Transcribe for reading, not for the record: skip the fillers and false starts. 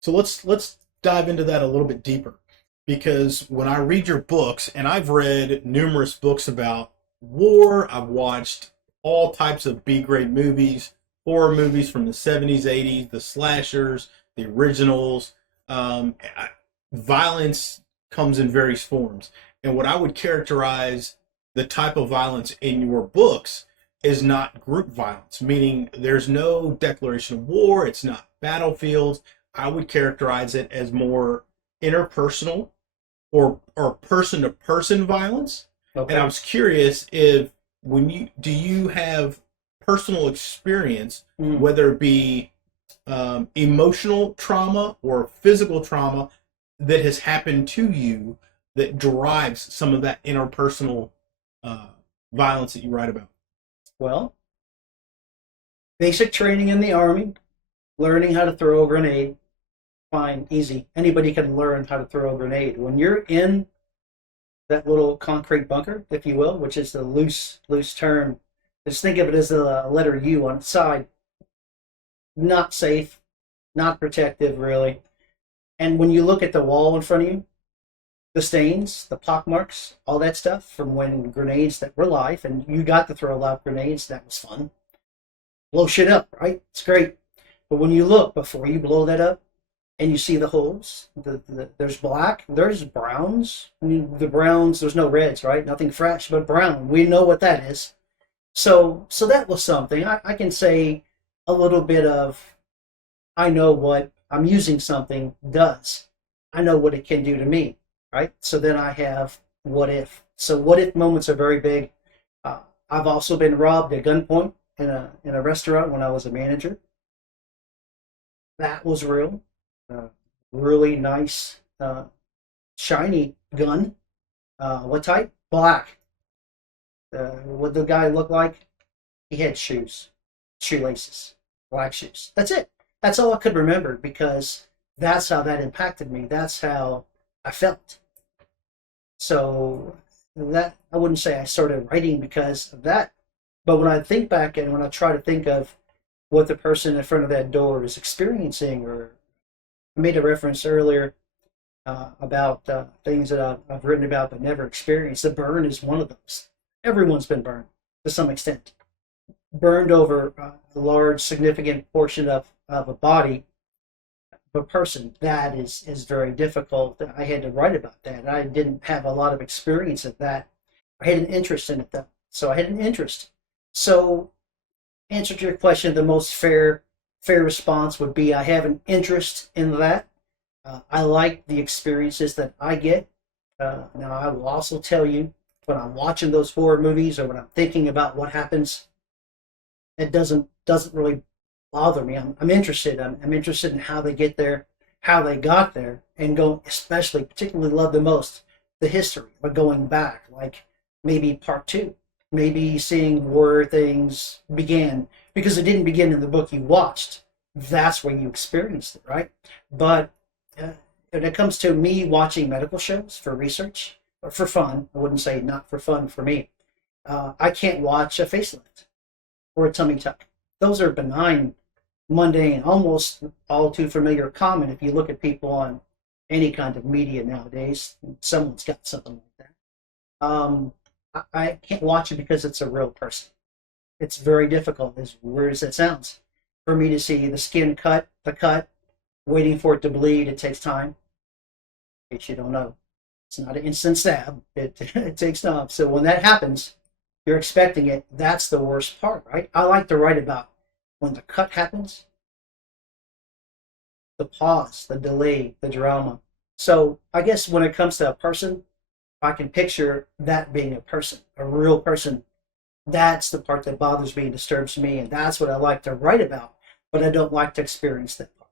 So let's dive into that a little bit deeper, because when I read your books, and I've read numerous books about war, I've watched all types of B grade movies, horror movies from the 70s, 80s, the slashers, the originals. Violence comes in various forms, and what I would characterize the type of violence in your books is not group violence, meaning there's no declaration of war, it's not battlefields. I would characterize it as more interpersonal or person to person violence. And I Okay. was curious if when you do you have personal experience, Mm. whether it be emotional trauma or physical trauma that has happened to you that drives some of that interpersonal uh, violence that you write about. Well, basic training in the Army, learning how to throw a grenade, fine, easy. Anybody can learn how to throw a grenade. When you're in that little concrete bunker, if you will, which is the loose term, just think of it as a letter U on its side. Not safe, not protective, really. And when you look at the wall in front of you, the stains, the pock marks, all that stuff from when grenades that were live, and you got to throw live grenades, that was fun. Blow shit up, right? It's great. But when you look before you blow that up, and you see the holes. There's black, there's browns. I mean, the browns, there's no reds, right? Nothing fresh, but brown. We know what that is. So that was something. I can say a little bit of I know what I'm using something does. I know what it can do to me, right? So then I have what if. So what if moments are very big. Uh, I've also been robbed at gunpoint in a restaurant when I was a manager. That was real. Uh, Really nice, shiny gun. What type? Black. What the guy looked like? He had shoes, shoelaces, black shoes. That's it. That's all I could remember because that's how that impacted me. That's how I felt. So that I wouldn't say I started writing because of that, but when I think back and when I try to think of what the person in front of that door is experiencing, or I made a reference earlier about things that I've written about but never experienced. The burn is one of those. Everyone's been burned to some extent. Burned over a large, significant portion of a body, of a person. That is very difficult. I had to write about that. I didn't have a lot of experience of that. I had an interest in it though. So I had an interest. So answer to your question, the most fair response would be I have an interest in that. I like the experiences that I get. Now, I will also tell you when I'm watching those horror movies or when I'm thinking about what happens, it doesn't really bother me. I'm interested. I'm interested in how they get there, how they got there, and go especially particularly love the most the history, but going back, like maybe part two, maybe seeing where things began because it didn't begin in the book you watched. That's where you experienced it, right? But uh, when it comes to me watching medical shows for research or for fun, I wouldn't say not for fun for me. I can't watch a facelift or a tummy tuck. Those are benign, mundane, almost all too familiar, common if you look at people on any kind of media nowadays. Someone's got something like that. I can't watch it because it's a real person. It's very difficult, as weird as it sounds, for me to see the skin cut, the cut, waiting for it to bleed. It takes time. In case you don't know, it's not an instant stab. It takes time. So when that happens, you're expecting it. That's the worst part, right? I like to write about when the cut happens, the pause, the delay, the drama. So I guess when it comes to a person, I can picture that being a person, a real person. That's the part that bothers me, disturbs me, and that's what I like to write about. But I don't like to experience that part.